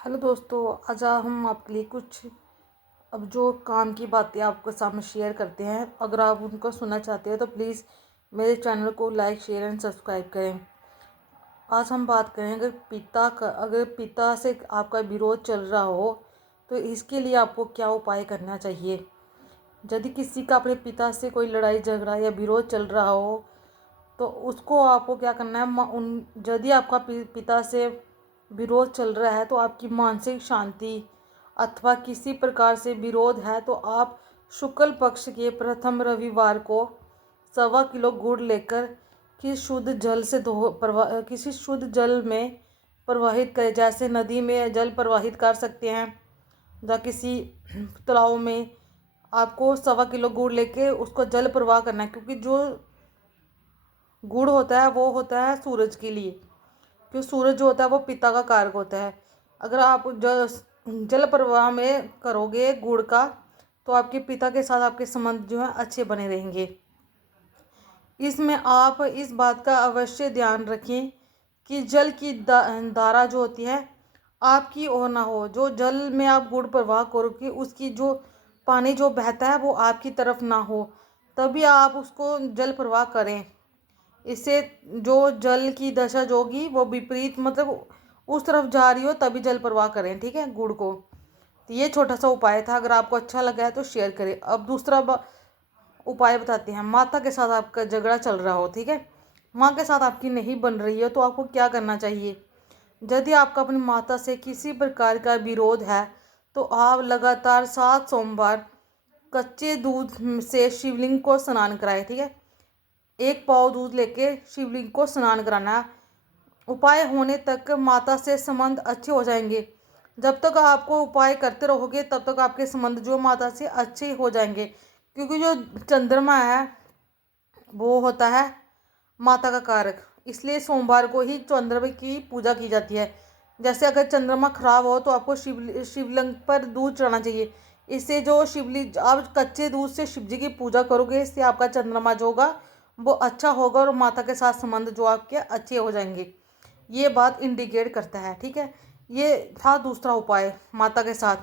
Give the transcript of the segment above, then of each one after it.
Hello दोस्तों, आज हम आपके लिए कुछ अब जो काम की बातें आपके सामने शेयर करते हैं। अगर आप उनको सुनना चाहते हैं तो प्लीज़ मेरे चैनल को लाइक शेयर एंड सब्सक्राइब करें। आज हम बात करें, अगर पिता से आपका विरोध चल रहा हो तो इसके लिए आपको क्या उपाय करना चाहिए। यदि किसी का अपने पिता से कोई लड़ाई झगड़ा या विरोध चल रहा हो तो उसको आपको क्या करना है, यदि आपका पिता से विरोध चल रहा है तो आपकी मानसिक शांति अथवा किसी प्रकार से विरोध है तो आप शुक्ल पक्ष के प्रथम रविवार को 1.25 किलो गुड़ लेकर किसी शुद्ध जल में प्रवाहित करें। जैसे नदी में जल प्रवाहित कर सकते हैं या किसी तालाब में आपको 1.25 किलो गुड़ लेके उसको जल प्रवाह करना है, क्योंकि जो गुड़ होता है वो होता है सूरज के लिए, क्योंकि सूरज जो होता है वो पिता का कारक होता है। अगर आप जल प्रवाह में करोगे गुड़ का तो आपके पिता के साथ आपके संबंध जो है अच्छे बने रहेंगे। इसमें आप इस बात का अवश्य ध्यान रखें कि जल की धारा जो होती है आपकी ओर ना हो। जो जल में आप गुड़ प्रवाह करोगे उसकी जो पानी जो बहता है वो आपकी तरफ ना हो, तभी आप उसको जल प्रवाह करें। इससे जो जल की दशा जो होगी वो विपरीत, मतलब उस तरफ जा रही हो तभी जल प्रवाह करें, ठीक है, गुड़ को। तो ये छोटा सा उपाय था। अगर आपको अच्छा लगा है तो शेयर करें। अब दूसरा उपाय बताते हैं। माता के साथ आपका झगड़ा चल रहा हो, ठीक है, माँ के साथ आपकी नहीं बन रही है तो आपको क्या करना चाहिए। यदि आपका अपनी माता से किसी प्रकार का विरोध है तो आप लगातार 7 सोमवार कच्चे दूध से शिवलिंग को स्नान कराएं, ठीक है। 1 पाव दूध लेके शिवलिंग को स्नान कराना है। उपाय होने तक माता से संबंध अच्छे हो जाएंगे। जब तक आपको उपाय करते रहोगे तब तक आपके संबंध जो माता से अच्छे हो जाएंगे, क्योंकि जो चंद्रमा है वो होता है माता का कारक। इसलिए सोमवार को ही चंद्रमा की पूजा की जाती है। जैसे अगर चंद्रमा खराब हो तो आपको शिवलिंग पर दूध चढ़ाना चाहिए। इससे जो शिवलिंग आप कच्चे दूध से शिव जी की पूजा करोगे, इससे आपका चंद्रमा जो होगा वो अच्छा होगा और माता के साथ संबंध जो आपके अच्छे हो जाएंगे। ये बात इंडिकेट करता है, ठीक है। ये था दूसरा उपाय माता के साथ।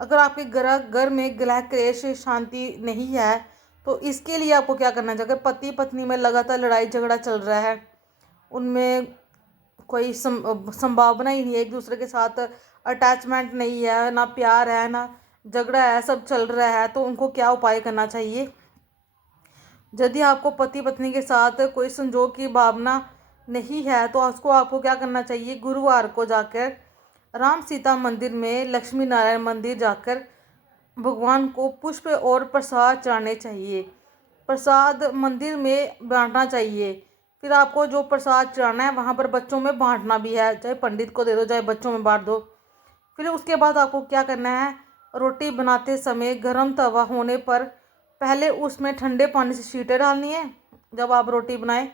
अगर आपके घर में ग्रह क्लेश शांति नहीं है तो इसके लिए आपको क्या करना चाहिए। अगर पति पत्नी में लगातार लड़ाई झगड़ा चल रहा है, उनमें कोई संभावना ही नहीं है, एक दूसरे के साथ अटैचमेंट नहीं है, ना प्यार है ना झगड़ा है, सब चल रहा है, तो उनको क्या उपाय करना चाहिए। यदि आपको पति पत्नी के साथ कोई संजोग की भावना नहीं है तो उसको आपको क्या करना चाहिए, गुरुवार को जाकर राम सीता मंदिर में लक्ष्मी नारायण मंदिर जाकर भगवान को पुष्प और प्रसाद चढ़ाने चाहिए। प्रसाद मंदिर में बांटना चाहिए। फिर आपको जो प्रसाद चढ़ाना है वहाँ पर बच्चों में बांटना भी है, चाहे पंडित को दे दो चाहे बच्चों में बांट दो। फिर उसके बाद आपको क्या करना है, रोटी बनाते समय गर्म तवा होने पर पहले उसमें ठंडे पानी से सीटी डालनी है जब आप रोटी बनाएं।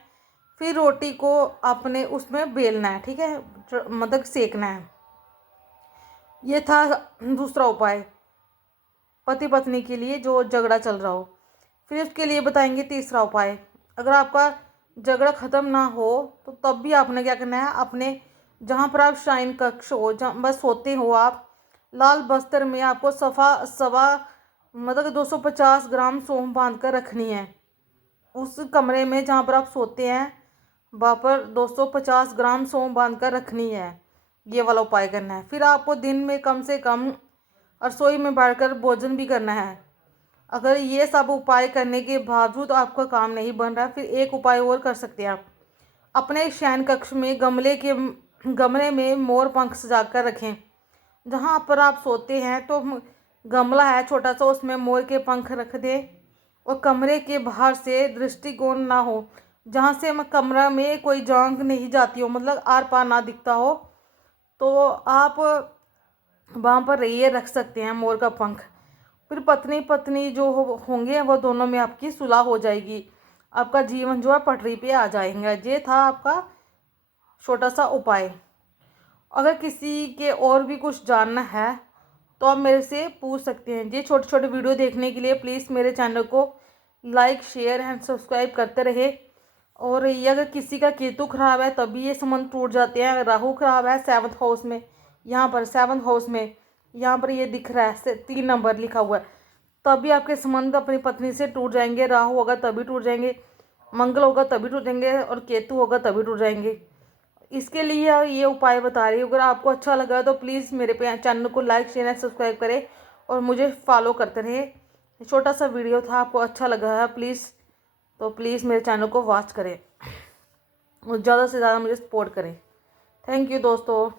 फिर रोटी को आपने उसमें बेलना है, ठीक है, मतलब सेकना है। ये था दूसरा उपाय पति पत्नी के लिए जो झगड़ा चल रहा हो। फिर उसके लिए बताएंगे तीसरा उपाय। अगर आपका झगड़ा ख़त्म ना हो तो तब भी आपने क्या करना है, अपने जहाँ पर आप शायन कक्ष हो, जहाँ बस सोते हो आप, लाल बस्तर में आपको सफ़ा सवा मतलब 250 ग्राम सौंफ बांध कर रखनी है। उस कमरे में जहाँ पर आप सोते हैं वहाँ पर 250 ग्राम सौंफ बांध कर रखनी है। ये वाला उपाय करना है। फिर आपको दिन में कम से कम रसोई में बैठकर भोजन भी करना है। अगर ये सब उपाय करने के बावजूद आपका काम नहीं बन रहा, फिर एक उपाय और कर सकते हैं आप। अपने शयन कक्ष में गमले में मोर पंख सजा कर रखें। जहाँ पर आप सोते हैं तो गमला है छोटा सा, उसमें मोर के पंख रख दें और कमरे के बाहर से दृष्टिकोण ना हो, जहाँ से कमरा में कोई जांग नहीं जाती हो, मतलब आर पार ना दिखता हो, तो आप वहाँ पर ये रख सकते हैं मोर का पंख। फिर पत्नी पत्नी जो होंगे वो दोनों में आपकी सुलह हो जाएगी। आपका जीवन जो है पटरी पे आ जाएगा। ये था आपका छोटा सा उपाय। अगर किसी के और भी कुछ जानना है तो आप मेरे से पूछ सकते हैं। ये छोटे छोटे वीडियो देखने के लिए प्लीज़ मेरे चैनल को लाइक शेयर एंड सब्सक्राइब करते रहे। और ये अगर किसी का केतु खराब है तभी ये संबंध टूट जाते हैं। राहु खराब है 7th हाउस में, यहाँ पर 7th हाउस में यहाँ पर ये दिख रहा है 3 नंबर लिखा हुआ है, तभी आपके संबंध अपनी पत्नी से टूट जाएंगे। राहु होगा तभी टूट जाएंगे, मंगल होगा तभी टूट जाएंगे, और केतु होगा तभी टूट जाएंगे। इसके लिए ये उपाय बता रही हूँ। अगर आपको अच्छा लगा तो प्लीज़ मेरे पे चैनल को लाइक शेयर एंड सब्सक्राइब करें और मुझे फॉलो करते रहे। छोटा सा वीडियो था, आपको अच्छा लगा है प्लीज़ मेरे चैनल को वॉच करें और ज़्यादा से ज़्यादा मुझे सपोर्ट करें। थैंक यू दोस्तों।